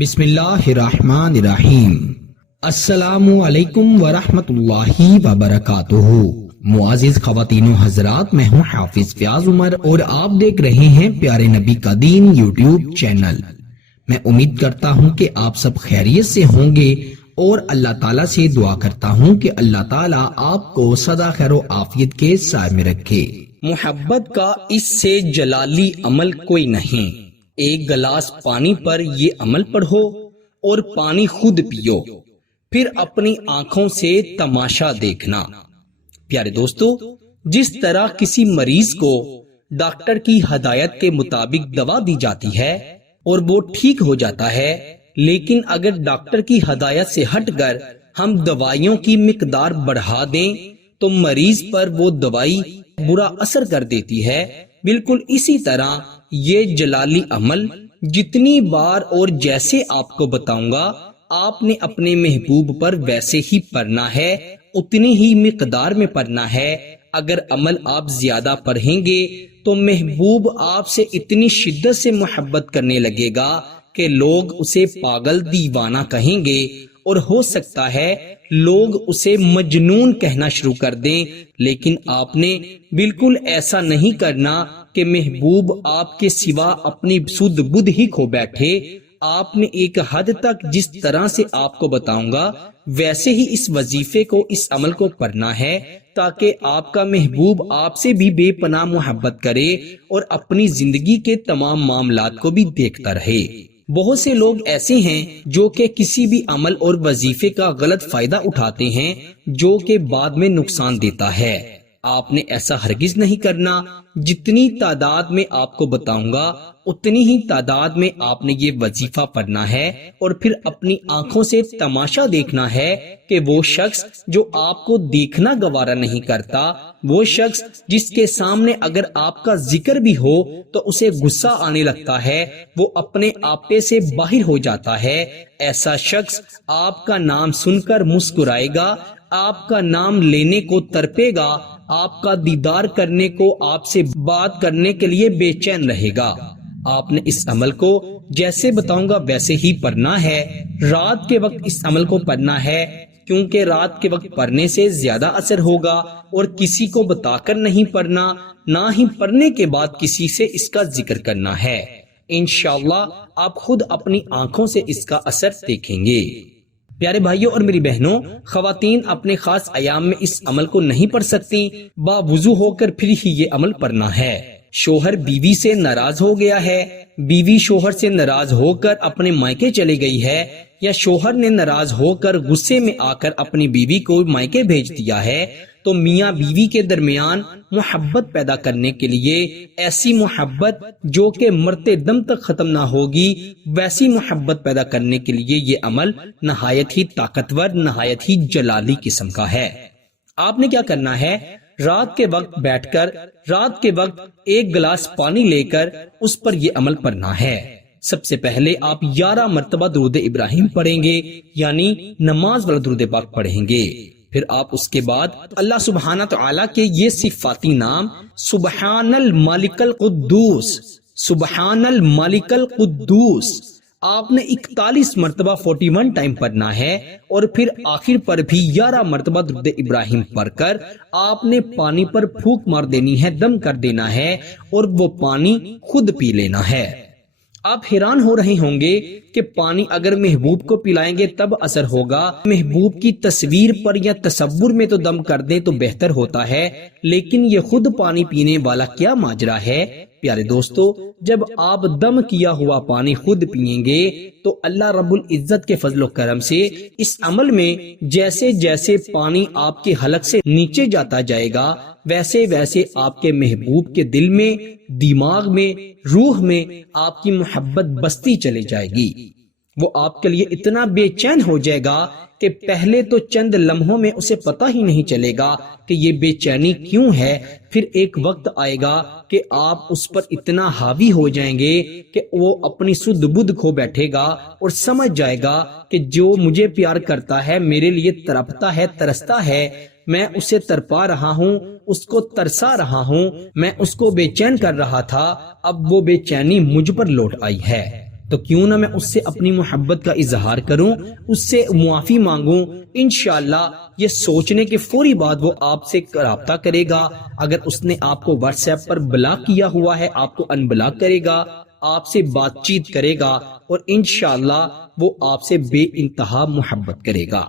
بسم اللہ الرحمن الرحیم۔ السلام علیکم ورحمۃ اللہ وبرکاتہ۔ معزز خواتین و حضرات، میں ہوں حافظ فیاض عمر اور آپ دیکھ رہے ہیں پیارے نبی کا دین یوٹیوب چینل۔ میں امید کرتا ہوں کہ آپ سب خیریت سے ہوں گے اور اللہ تعالیٰ سے دعا کرتا ہوں کہ اللہ تعالیٰ آپ کو سدا خیر و عافیت کے سائے میں رکھے۔ محبت کا اس سے جلالی عمل کوئی نہیں۔ ایک گلاس پانی پر یہ عمل پڑھو اور پانی خود پیو، پھر اپنی آنکھوں سے تماشا دیکھنا۔ پیارے دوستو، جس طرح کسی مریض کو ڈاکٹر کی ہدایت کے مطابق دوا دی جاتی ہے اور وہ ٹھیک ہو جاتا ہے، لیکن اگر ڈاکٹر کی ہدایت سے ہٹ کر ہم دوائیوں کی مقدار بڑھا دیں تو مریض پر وہ دوائی برا اثر کر دیتی ہے۔ بالکل اسی طرح یہ جلالی عمل جتنی بار اور جیسے آپ کو بتاؤں گا، آپ نے اپنے محبوب پر ویسے ہی پڑھنا ہے، اتنی ہی مقدار میں پڑھنا ہے۔ اگر عمل آپ زیادہ پڑھیں گے تو محبوب آپ سے اتنی شدت سے محبت کرنے لگے گا کہ لوگ اسے پاگل دیوانہ کہیں گے، اور ہو سکتا ہے لوگ اسے مجنون کہنا شروع کر دیں۔ لیکن آپ نے بالکل ایسا نہیں کرنا کہ محبوب آپ کے سوا اپنی سدھ بدھ ہی کھو بیٹھے۔ آپ نے ایک حد تک جس طرح سے آپ کو بتاؤں گا ویسے ہی اس وظیفے کو، اس عمل کو پڑھنا ہے، تاکہ آپ کا محبوب آپ سے بھی بے پناہ محبت کرے اور اپنی زندگی کے تمام معاملات کو بھی دیکھتا رہے۔ بہت سے لوگ ایسے ہیں جو کہ کسی بھی عمل اور وظیفے کا غلط فائدہ اٹھاتے ہیں جو کہ بعد میں نقصان دیتا ہے۔ آپ نے ایسا ہرگز نہیں کرنا۔ جتنی تعداد میں آپ کو بتاؤں گا اتنی ہی تعداد میں آپ نے یہ وظیفہ پڑھنا ہے، اور پھر اپنی آنکھوں سے تماشا دیکھنا ہے کہ وہ شخص جو آپ کو دیکھنا گوارا نہیں کرتا، وہ شخص جس کے سامنے اگر آپ کا ذکر بھی ہو تو اسے غصہ آنے لگتا ہے، وہ اپنے آپے سے باہر ہو جاتا ہے، ایسا شخص آپ کا نام سن کر مسکرائے گا، آپ کا نام لینے کو تڑپے گا، آپ کا دیدار کرنے کو، آپ سے بات کرنے کے لیے بے چین رہے گا۔ آپ نے اس عمل کو جیسے بتاؤں گا ویسے ہی پڑھنا ہے۔ رات کے وقت اس عمل کو پڑھنا ہے، کیونکہ رات کے وقت پڑھنے سے زیادہ اثر ہوگا، اور کسی کو بتا کر نہیں پڑھنا، نہ ہی پڑھنے کے بعد کسی سے اس کا ذکر کرنا ہے۔ انشاءاللہ آپ خود اپنی آنکھوں سے اس کا اثر دیکھیں گے۔ پیارے بھائیوں اور میری بہنوں، خواتین اپنے خاص ایام میں اس عمل کو نہیں پڑھ سکتی، باوضو ہو کر پھر ہی یہ عمل پڑھنا ہے۔ شوہر بیوی سے ناراض ہو گیا ہے، بیوی شوہر سے ناراض ہو کر اپنے مائکے چلی گئی ہے، یا شوہر نے ناراض ہو کر غصے میں آ کر اپنی بیوی کو مائکے بھیج دیا ہے، تو میاں بیوی کے درمیان محبت پیدا کرنے کے لیے، ایسی محبت جو کہ مرتے دم تک ختم نہ ہوگی، ویسی محبت پیدا کرنے کے لیے یہ عمل نہایت ہی طاقتور، نہایت ہی جلالی قسم کا ہے۔ آپ نے کیا کرنا ہے؟ رات کے وقت بیٹھ کر، رات کے وقت ایک گلاس پانی لے کر اس پر یہ عمل پڑھنا ہے۔ سب سے پہلے آپ 11 مرتبہ درود ابراہیم پڑھیں گے، یعنی نماز والا درود پاک پڑھیں گے۔ پھر آپ اس کے بعد اللہ سبحانہ تعالیٰ کے یہ صفاتی نام سبحان الملک القدوس، سبحان الملک القدوس، آپ نے 41 مرتبہ 41 ٹائم پڑھنا ہے، اور پھر آخر پر بھی 11 مرتبہ درود ابراہیم پڑھ کر آپ نے پانی پر پھونک مار دینی ہے، دم کر دینا ہے، اور وہ پانی خود پی لینا ہے۔ آپ حیران ہو رہے ہوں گے کہ پانی اگر محبوب کو پلائیں گے تب اثر ہوگا، محبوب کی تصویر پر یا تصور میں تو دم کر دیں تو بہتر ہوتا ہے، لیکن یہ خود پانی پینے والا کیا ماجرا ہے؟ پیارے دوستو، جب آپ دم کیا ہوا پانی خود پیئیں گے تو اللہ رب العزت کے فضل و کرم سے اس عمل میں جیسے جیسے پانی آپ کے حلق سے نیچے جاتا جائے گا، ویسے ویسے آپ کے محبوب کے دل میں، دماغ میں، روح میں آپ کی محبت بستی چلی جائے گی۔ وہ آپ کے لیے اتنا بے چین ہو جائے گا کہ پہلے تو چند لمحوں میں اسے پتہ ہی نہیں چلے گا کہ یہ بے چینی کیوں ہے، پھر ایک وقت آئے گا کہ آپ اس پر اتنا حاوی ہو جائیں گے کہ وہ اپنی سدھ بدھ کھو بیٹھے گا اور سمجھ جائے گا کہ جو مجھے پیار کرتا ہے، میرے لیے تڑپتا ہے، ترستا ہے، میں اسے تڑپا رہا ہوں، اس کو ترسا رہا ہوں، میں اس کو بے چین کر رہا تھا، اب وہ بے چینی مجھ پر لوٹ آئی ہے۔ تو کیوں نہ میں اس سے اپنی محبت کا اظہار کروں، اس سے معافی مانگوں۔ انشاءاللہ یہ سوچنے کے فوری بعد وہ آپ سے رابطہ کرے گا۔ اگر اس نے آپ کو واٹس ایپ پر بلاک کیا ہوا ہے، آپ کو ان بلاک کرے گا، آپ سے بات چیت کرے گا اور انشاءاللہ وہ آپ سے بے انتہا محبت کرے گا۔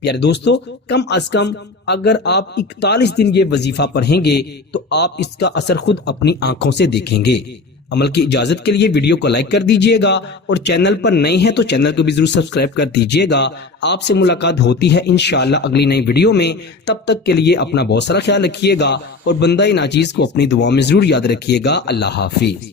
پیارے دوستو، کم از کم اگر آپ 41 دن یہ وظیفہ پڑھیں گے تو آپ اس کا اثر خود اپنی آنکھوں سے دیکھیں گے۔ عمل کی اجازت کے لیے ویڈیو کو لائک کر دیجئے گا اور چینل پر نئے ہیں تو چینل کو بھی ضرور سبسکرائب کر دیجئے گا۔ آپ سے ملاقات ہوتی ہے انشاءاللہ اگلی نئی ویڈیو میں۔ تب تک کے لیے اپنا بہت سارا خیال رکھیے گا اور بندہ ناچیز کو اپنی دعاؤں میں ضرور یاد رکھیے گا۔ اللہ حافظ۔